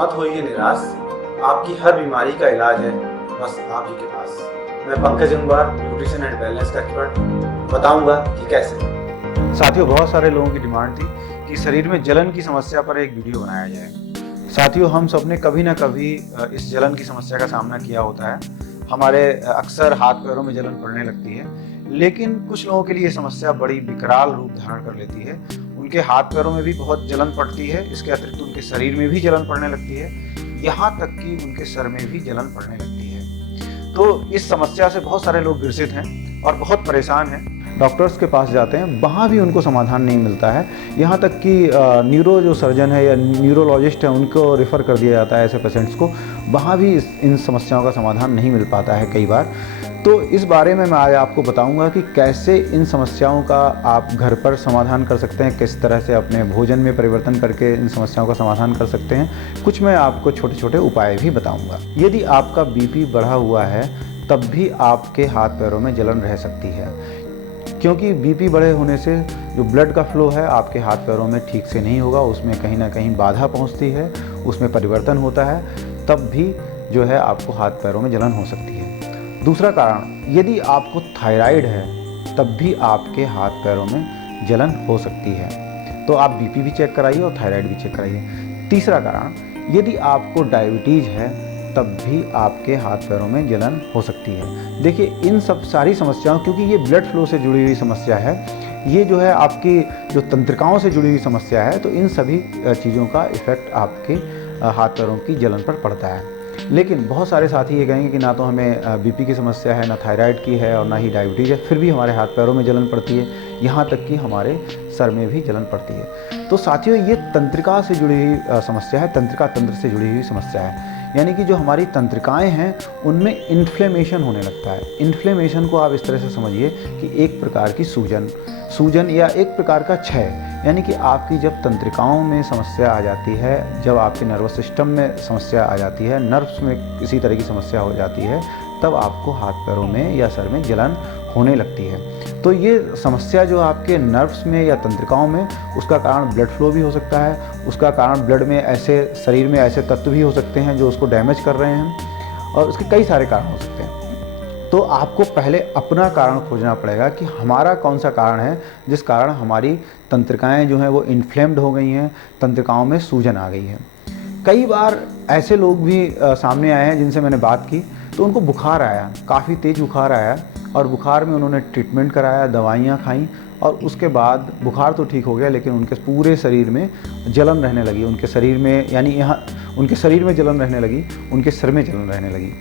मत होइए निराश, आपकी हर बीमारी का इलाज है बस आप ही के पास। मैं पंकज अंगवार, न्यूट्रिशन एंड वेलनेस का एक्सपर्ट, बताऊंगा कि कैसे। साथियों, बहुत सारे लोगों की डिमांड थी कि शरीर में जलन की समस्या पर एक वीडियो बनाया जाए। साथियों, हम सबने कभी ना कभी इस जलन की समस्या का सामना किया होता है। हमारे अक्सर हाथ पैरों में जलन पड़ने लगती है, लेकिन कुछ लोगों के लिए ये समस्या बड़ी विकराल रूप धारण कर लेती है। उनके हाथ पैरों में भी बहुत जलन पड़ती है, इसके अतिरिक्त उनके शरीर में भी जलन पड़ने लगती है, यहाँ तक कि उनके सर में भी जलन पड़ने लगती है। तो इस समस्या से बहुत सारे लोग ग्रसित हैं और बहुत परेशान हैं। डॉक्टर्स के पास जाते हैं, वहाँ भी उनको समाधान नहीं मिलता है। यहाँ तक कि न्यूरो जो सर्जन है या न्यूरोलॉजिस्ट है, उनको रेफ़र कर दिया जाता है ऐसे पेशेंट्स को। वहाँ भी इन समस्याओं का समाधान नहीं मिल पाता है कई बार। तो इस बारे में मैं आज आपको बताऊंगा कि कैसे इन समस्याओं का आप घर पर समाधान कर सकते हैं, किस तरह से अपने भोजन में परिवर्तन करके इन समस्याओं का समाधान कर सकते हैं। कुछ मैं आपको छोटे छोटे उपाय भी बताऊंगा। यदि आपका बीपी बढ़ा हुआ है, तब भी आपके हाथ पैरों में जलन रह सकती है, क्योंकि बीपी बढ़े होने से जो ब्लड का फ्लो है आपके हाथ पैरों में ठीक से नहीं होगा, उसमें कहीं ना कहीं बाधा पहुंचती है, उसमें परिवर्तन होता है, तब भी जो है आपको हाथ पैरों में जलन हो सकती है। दूसरा कारण, यदि आपको थायराइड है, तब भी आपके हाथ पैरों में जलन हो सकती है। तो आप बीपी भी चेक कराइए और थायराइड भी चेक कराइए। तीसरा कारण, यदि आपको डायबिटीज़ है, तब भी आपके हाथ पैरों में जलन हो सकती है। देखिए, इन सब सारी समस्याओं, क्योंकि ये ब्लड फ्लो से जुड़ी हुई समस्या है, ये जो है आपकी जो तंत्रिकाओं से जुड़ी हुई समस्या है, तो इन सभी चीज़ों का इफ़ेक्ट आपके हाथ पैरों की जलन पर पड़ता है। लेकिन बहुत सारे साथी ये कहेंगे कि ना तो हमें बीपी की समस्या है, ना थायराइड की है और ना ही डायबिटीज़ है, फिर भी हमारे हाथ पैरों में जलन पड़ती है, यहाँ तक कि हमारे सर में भी जलन पड़ती है। तो साथियों, ये तंत्रिका से जुड़ी हुई समस्या है, तंत्रिका तंत्र से जुड़ी हुई समस्या है। यानी कि जो हमारी तंत्रिकाएं हैं, उनमें इन्फ्लेमेशन होने लगता है। इन्फ्लेमेशन को आप इस तरह से समझिए कि एक प्रकार की सूजन या एक प्रकार का क्षय। यानी कि आपकी जब तंत्रिकाओं में समस्या आ जाती है, जब आपके नर्वस सिस्टम में समस्या आ जाती है, नर्व्स में किसी तरह की समस्या हो जाती है, तब आपको हाथ पैरों में या सर में जलन होने लगती है। तो ये समस्या जो आपके नर्व्स में या तंत्रिकाओं में, उसका कारण ब्लड फ्लो भी हो सकता है, उसका कारण ब्लड में ऐसे शरीर में ऐसे तत्व भी हो सकते हैं जो उसको डैमेज कर रहे हैं, और उसके कई सारे कारण हो सकते हैं। तो आपको पहले अपना कारण खोजना पड़ेगा कि हमारा कौन सा कारण है जिस कारण हमारी तंत्रिकाएं जो हैं वो इन्फ्लेम्ड हो गई हैं, तंत्रिकाओं में सूजन आ गई है। कई बार ऐसे लोग भी सामने आए हैं जिनसे मैंने बात की, तो उनको बुखार आया, काफ़ी तेज़ बुखार आया, और बुखार में उन्होंने ट्रीटमेंट कराया, दवाइयाँ खाईं, और उसके बाद बुखार तो ठीक हो गया, लेकिन उनके पूरे शरीर में जलन रहने लगी। उनके शरीर में, यानी यहाँ उनके शरीर में जलन रहने लगी, उनके सर में जलन रहने लगी।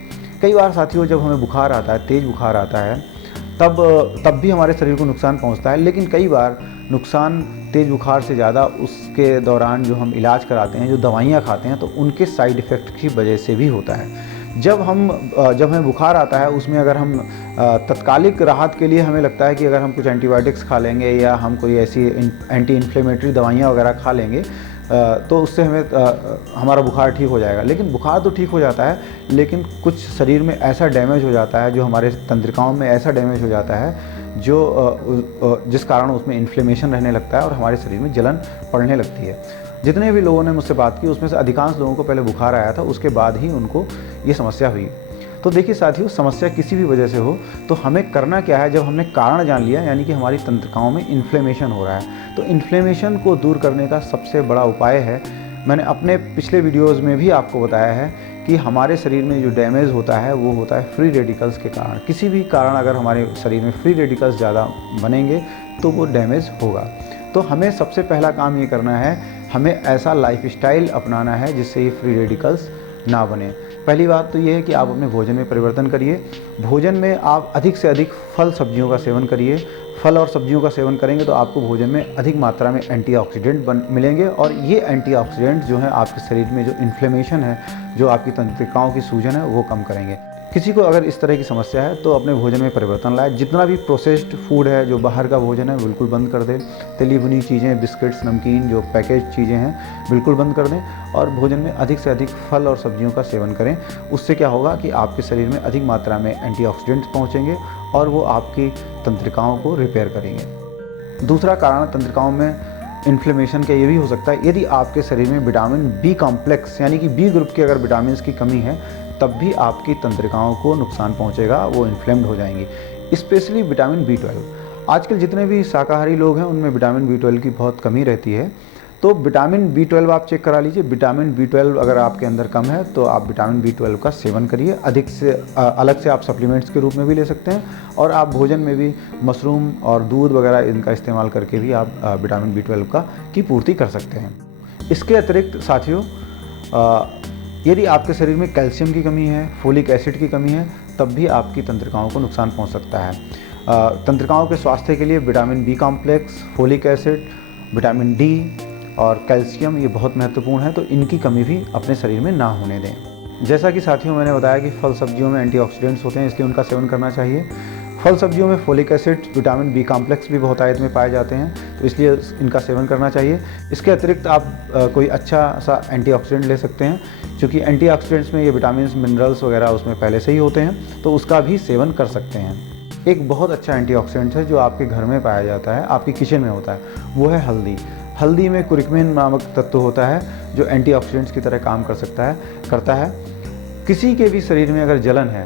कई बार साथियों, जब हमें बुखार आता है, तेज़ बुखार आता है, तब भी हमारे शरीर को नुकसान पहुंचता है। लेकिन कई बार नुकसान तेज़ बुखार से ज़्यादा उसके दौरान जो हम इलाज कराते हैं, जो दवाइयाँ खाते हैं, तो उनके साइड इफ़ेक्ट की वजह से भी होता है। जब हमें बुखार आता है, उसमें अगर हम तत्कालिक राहत के लिए हमें लगता है कि अगर हम कुछ एंटीबायोटिक्स खा लेंगे या हम कोई ऐसी एंटी इन्फ्लेमेटरी दवाइयाँ वगैरह खा लेंगे, तो उससे हमें हमारा बुखार ठीक हो जाएगा। लेकिन बुखार तो ठीक हो जाता है, लेकिन कुछ शरीर में ऐसा डैमेज हो जाता है, जो हमारे तंत्रिकाओं में ऐसा डैमेज हो जाता है जो जिस कारण उसमें इन्फ्लेमेशन रहने लगता है और हमारे शरीर में जलन पड़ने लगती है। जितने भी लोगों ने मुझसे बात की, उसमें से अधिकांश लोगों को पहले बुखार आया था, उसके बाद ही उनको ये समस्या हुई। तो देखिए साथियों, समस्या किसी भी वजह से हो, तो हमें करना क्या है, जब हमने कारण जान लिया, यानी कि हमारी तंत्रिकाओं में इन्फ्लेमेशन हो रहा है, तो इन्फ्लेमेशन को दूर करने का सबसे बड़ा उपाय है, मैंने अपने पिछले वीडियोज़ में भी आपको बताया है कि हमारे शरीर में जो डैमेज होता है वो होता है फ्री रेडिकल्स के कारण। किसी भी कारण अगर हमारे शरीर में फ्री रेडिकल्स ज़्यादा बनेंगे तो वो डैमेज होगा। तो हमें सबसे पहला काम ये करना है, हमें ऐसा लाइफस्टाइल अपनाना है जिससे ये फ्री रेडिकल्स ना बने। पहली बात तो ये है कि आप अपने भोजन में परिवर्तन करिए। भोजन में आप अधिक से अधिक फल सब्जियों का सेवन करिए। फल और सब्जियों का सेवन करेंगे तो आपको भोजन में अधिक मात्रा में एंटीऑक्सीडेंट मिलेंगे, और ये एंटीऑक्सीडेंट जो है आपके शरीर में जो इन्फ्लेमेशन है, जो आपकी तंत्रिकाओं की सूजन है, वो कम करेंगे। किसी को अगर इस तरह की समस्या है तो अपने भोजन में परिवर्तन लाए। जितना भी प्रोसेस्ड फूड है, जो बाहर का भोजन है, बिल्कुल बंद कर दें। तली भुनी चीज़ें, बिस्किट्स, नमकीन, जो पैकेज चीज़ें हैं, बिल्कुल बंद कर दें, और भोजन में अधिक से अधिक फल और सब्जियों का सेवन करें। उससे क्या होगा कि आपके शरीर में अधिक मात्रा में एंटीऑक्सीडेंट्स पहुँचेंगे और वो आपकी तंत्रिकाओं को रिपेयर करेंगे। दूसरा कारण तंत्रिकाओं में इन्फ्लेमेशन का ये भी हो सकता है। यदि आपके शरीर में विटामिन बी कॉम्प्लेक्स यानी कि बी ग्रुप के अगर विटामिन की कमी है, तब भी आपकी तंत्रिकाओं को नुकसान पहुंचेगा, वो इन्फ्लेम्ड हो जाएंगी। Specially vitamin B12। आजकल जितने भी शाकाहारी लोग हैं उनमें विटामिन B12 की बहुत कमी रहती है, तो विटामिन B12 आप चेक करा लीजिए। विटामिन B12 अगर आपके अंदर कम है तो आप विटामिन B12 का सेवन करिए। अधिक से अलग से आप सप्लीमेंट्स के रूप में भी ले सकते हैं, और आप भोजन में भी मशरूम और दूध वगैरह इनका इस्तेमाल करके भी आप विटामिन B12 की पूर्ति कर सकते हैं। इसके अतिरिक्त साथियों, यदि आपके शरीर में कैल्शियम की कमी है, फोलिक एसिड की कमी है, तब भी आपकी तंत्रिकाओं को नुकसान पहुंच सकता है। तंत्रिकाओं के स्वास्थ्य के लिए vitamin B complex, folic acid, vitamin D और कैल्शियम ये बहुत महत्वपूर्ण है, तो इनकी कमी भी अपने शरीर में ना होने दें। जैसा कि साथियों मैंने बताया कि फल सब्जियों में एंटीऑक्सीडेंट्स होते हैं, इसलिए उनका सेवन करना चाहिए। फल सब्जियों में folic acid, vitamin B complex भी बहुत आयत में पाए जाते हैं, तो इसलिए इनका सेवन करना चाहिए। इसके अतिरिक्त आप कोई अच्छा सा एंटीऑक्सीडेंट ले सकते हैं, क्योंकि एंटीऑक्सीडेंट्स में ये विटामिन मिनरल्स वगैरह उसमें पहले से ही होते हैं, तो उसका भी सेवन कर सकते हैं। एक बहुत अच्छा एंटीऑक्सीडेंट है जो आपके घर में पाया जाता है, आपकी किचन में होता है, वो है हल्दी। हल्दी में कुरिक्मिन नामक तत्व होता है जो एंटीऑक्सीडेंट्स की तरह काम करता है। किसी के भी शरीर में अगर जलन है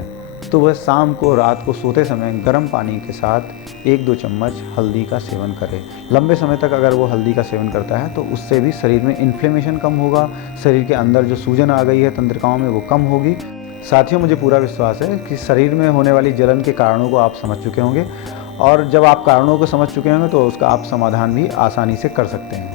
तो वह शाम को, रात को सोते समय गर्म पानी के साथ 1-2 चम्मच हल्दी का सेवन करे। लंबे समय तक अगर वो हल्दी का सेवन करता है तो उससे भी शरीर में इन्फ्लेमेशन कम होगा, शरीर के अंदर जो सूजन आ गई है तंत्रिकाओं में वो कम होगी। साथियों, मुझे पूरा विश्वास है कि शरीर में होने वाली जलन के कारणों को आप समझ चुके होंगे, और जब आप कारणों को समझ चुके होंगे तो उसका आप समाधान भी आसानी से कर सकते हैं।